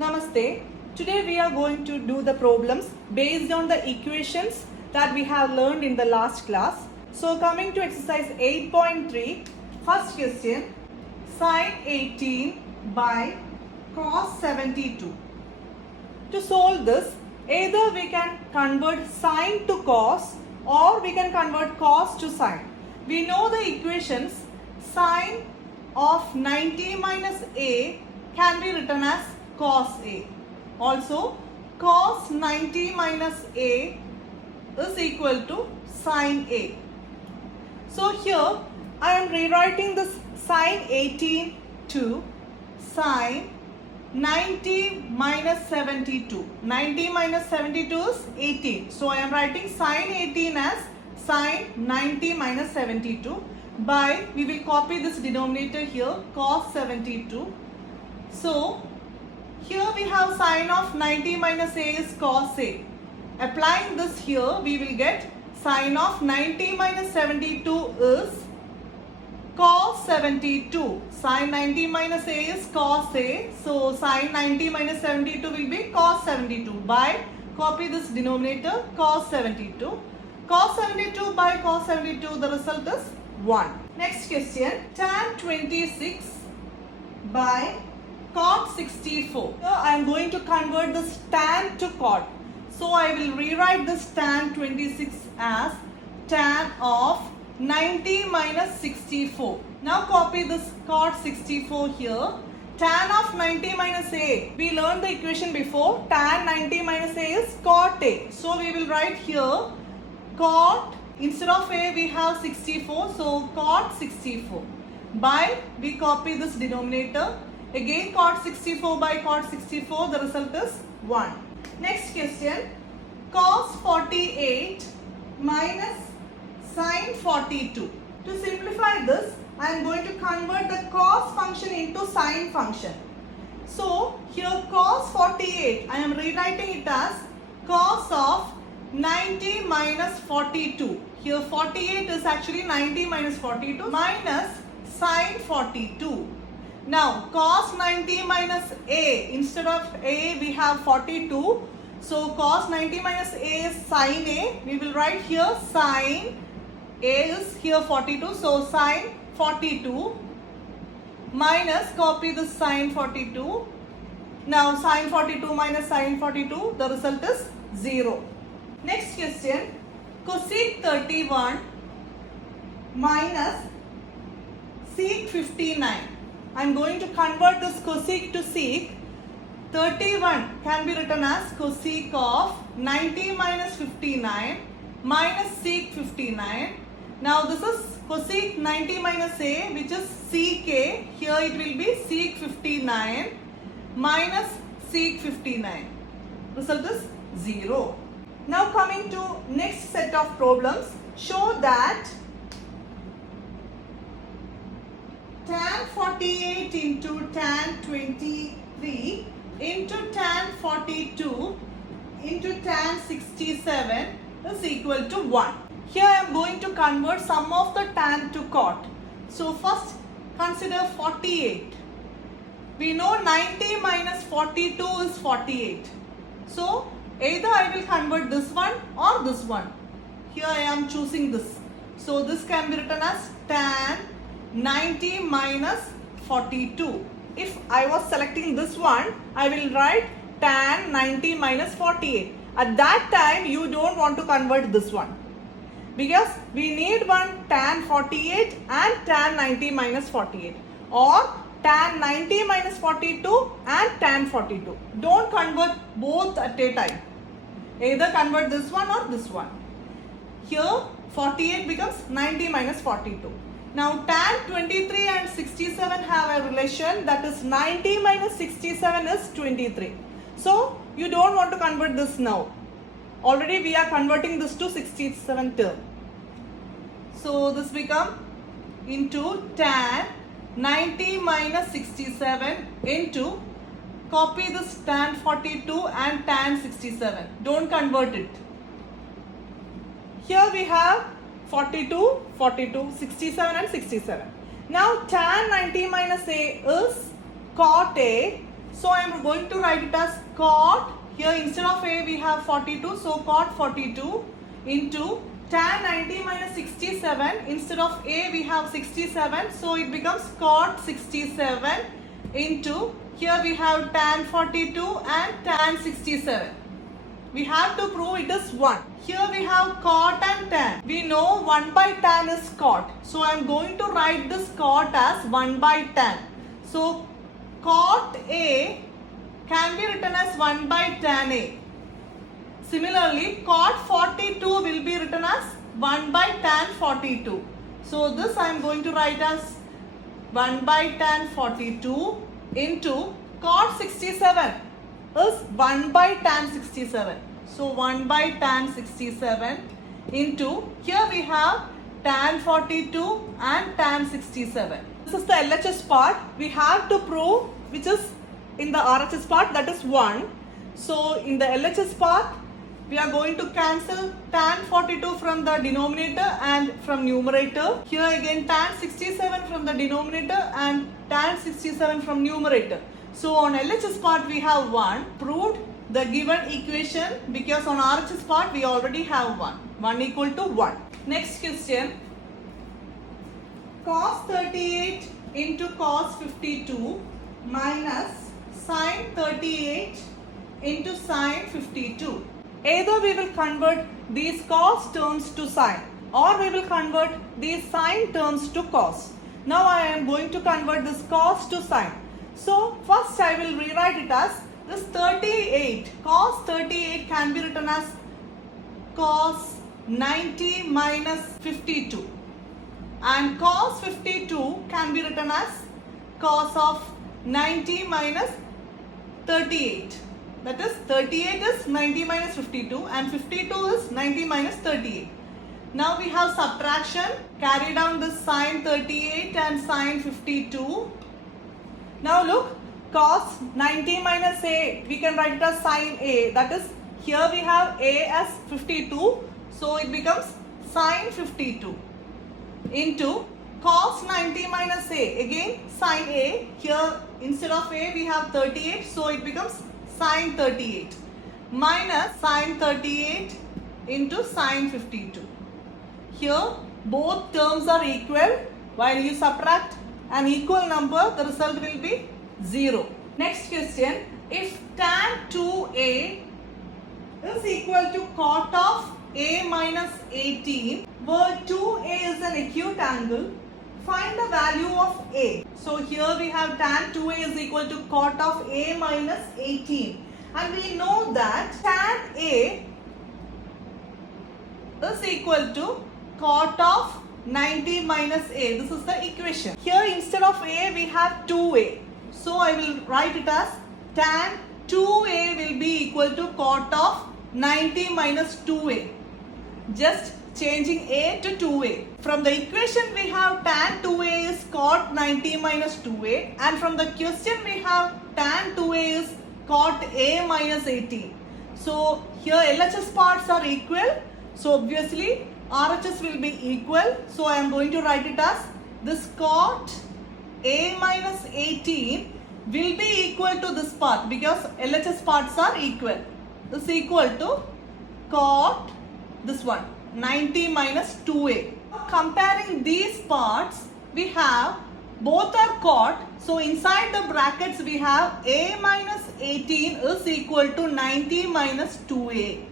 Namaste. Today we are going to do the problems based on the equations that we have learned in the last class. So coming to exercise 8.3, first question, sine 18 by cos 72. To solve this, either we can convert sine to cos or we can convert cos to sine. We know the equations. Sine of 90 minus a can be written as cos a. Also, cos 90 minus a is equal to sine a. So here I am rewriting this sine 18 to sine 90 minus 72. 90 minus 72 is 18. So I am writing sine 18 as sine 90 minus 72 by, we will copy this denominator here, cos 72. So here we have sine of 90 minus a is cos a. Applying this here, we will get sine of 90 minus 72 is cos 72. Sine 90 minus a is cos a. So sine 90 minus 72 will be cos 72 by, copy this denominator, cos 72. Cos 72 by cos 72, the result is 1. Next question, tan 26 by cot 64. Here I am going to convert this tan to cot. So I will rewrite this tan 26 as tan of 90 minus 64. Now copy this cot 64 here. Tan of 90 minus a. We learned the equation before. Tan 90 minus a is cot a. So we will write here cot, instead of a we have 64. So cot 64. By, we copy this denominator. Again cot 64 by cot 64, the result is 1. Next question, cos 48 minus sine 42. To simplify this, I am going to convert the cos function into sine function. So here cos 48, I am rewriting it as cos of 90 minus 42. Here 48 is actually 90 minus 42 minus sine 42. Now cos 90 minus a, instead of a we have 42. So cos 90 minus a is sine a. We will write here sine a is here 42. So sine 42 minus, copy this sine 42. Now sine 42 minus sine 42, the result is 0. Next question, cosec 31 minus sec 59. I am going to convert this cosec to sec. 31 can be written as cosec of 90 minus 59 minus sec 59. Now this is cosec 90 minus a, which is sec a. Here it will be sec 59 minus sec 59. Result is 0. Now coming to next set of problems, show that tan 48 into tan 23 into tan 42 into tan 67 is equal to 1. Here I am going to convert sum of the tan to cot. So first consider 48. We know 90 minus 42 is 48. So either I will convert this one or this one. Here I am choosing this. So this can be written as tan 90 minus 42. If I was selecting this one, I will write tan 90 minus 48. At that time, you don't want to convert this one, because we need one tan 48 and tan 90 minus 48, or tan 90 minus 42 and tan 42. Don't convert both at a time. Either convert this one or this one. Here 48 becomes 90 minus 42. Now tan 23 and 67 have a relation, that is 90 minus 67 is 23. So you don't want to convert this now. Already we are converting this to 67 term. So this become into tan 90 minus 67 into, copy this tan 42 and tan 67. Don't convert it. Here we have 42, 42, 67 and 67. Now tan 90 minus a is cot a. So I am going to write it as cot. Here instead of A we have 42. So cot 42 into tan 90 minus 67. Instead of A we have 67. So it becomes cot 67 into, here we have tan 42 and tan 67. We have to prove it is 1. Here we have cot and tan. We know 1 by tan is cot. So I am going to write this cot as 1 by tan. So cot A can be written as 1 by tan A. Similarly, cot 42 will be written as 1 by tan 42. So this I am going to write as 1 by tan 42 into cot 67 is 1 by tan 67. So 1 by tan 67 into, here we have tan 42 and tan 67. This is the LHS part. We have to prove which is in the RHS part, that is 1. So in the LHS part, we are going to cancel tan 42 from the denominator and from numerator. Here again tan 67 from the denominator and tan 67 from numerator. So on LHS part we have 1, proved the given equation, because on RHS part we already have 1 equal to 1. Next question, cos 38 into cos 52 minus sin 38 into sin 52. Either we will convert these cos terms to sin, or we will convert these sin terms to cos. Now I am going to convert this cos to sin. So first I will rewrite it as this 38. Cos 38 can be written as cos 90 minus 52. And cos 52 can be written as cos of 90 minus 38. That is 38 is 90 minus 52 and 52 is 90 minus 38. Now we have subtraction. Carry down this sin 38 and sin 52. Now look, cos 90 minus A, we can write it as sin A. That is, here we have A as 52. So it becomes sin 52 into cos 90 minus A. Again sin A. Here instead of A we have 38. So it becomes sin 38 minus sin 38 into sin 52. Here both terms are equal. While you subtract an equal number, the result will be 0. Next question, if tan 2A is equal to cot of A minus 18, where 2A is an acute angle, find the value of A. So here we have tan 2A is equal to cot of A minus 18. And we know that tan A is equal to cot of 90 minus A. This is the equation. Here instead of A we have 2A. So I will write it as tan 2A will be equal to cot of 90 minus 2A. Just changing A to 2A. From the equation we have tan 2A is cot 90 minus 2A, and from the question we have tan 2A is cot A minus 18. So here LHS parts are equal. So obviously RHS will be equal. So I am going to write it as this cot A minus 18 will be equal to this part, because LHS parts are equal. This is equal to cot this one 90 minus 2A. Comparing these parts, we have both are cot. So inside the brackets we have A minus 18 is equal to 90 minus 2A.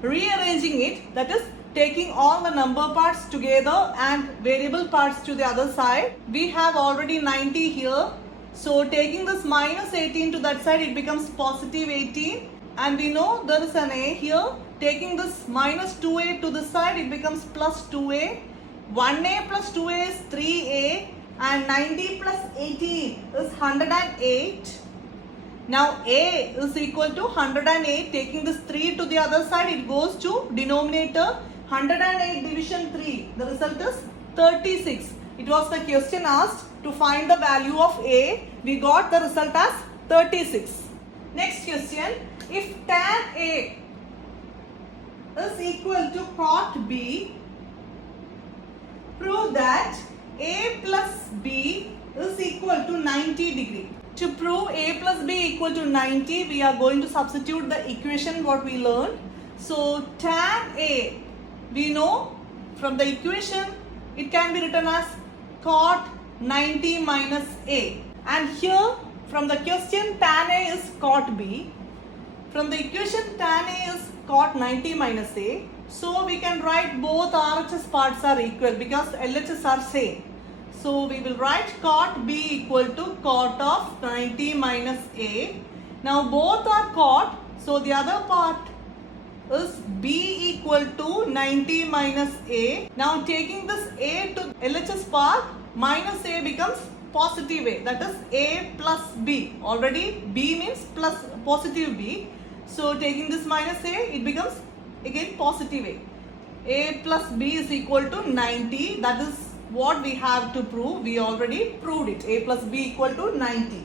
Rearranging it, that is taking all the number parts together and variable parts to the other side, we have already 90 here. So taking this minus 18 to that side, it becomes positive 18. And we know there is an A here. Taking this minus 2A to this side, it becomes plus 2A. 1A plus 2A is 3A. And 90 plus 18 is 108. Now A is equal to 108. Taking this 3 to the other side, it goes to denominator. 108 division 3. The result is 36. It was the question asked to find the value of A. We got the result as 36. Next question. If tan A is equal to cot B, prove that A plus B is equal to 90 degree. To prove a plus b equal to 90, we are going to substitute the equation what we learned. So tan a, we know from the equation it can be written as cot 90 minus a. And here from the question tan a is cot b. From the equation tan a is cot 90 minus a. So we can write both RHS parts are equal because LHS are same. So we will write cot b equal to cot of 90 minus a. Now both are cot, so the other part is b equal to 90 minus a. Now taking this a to LHS part, minus a becomes positive a, that is a plus b. Already b means plus positive b. So taking this minus a, it becomes again positive a. A plus b is equal to 90, that is what we have to prove. We already proved it. A plus b equal to 90.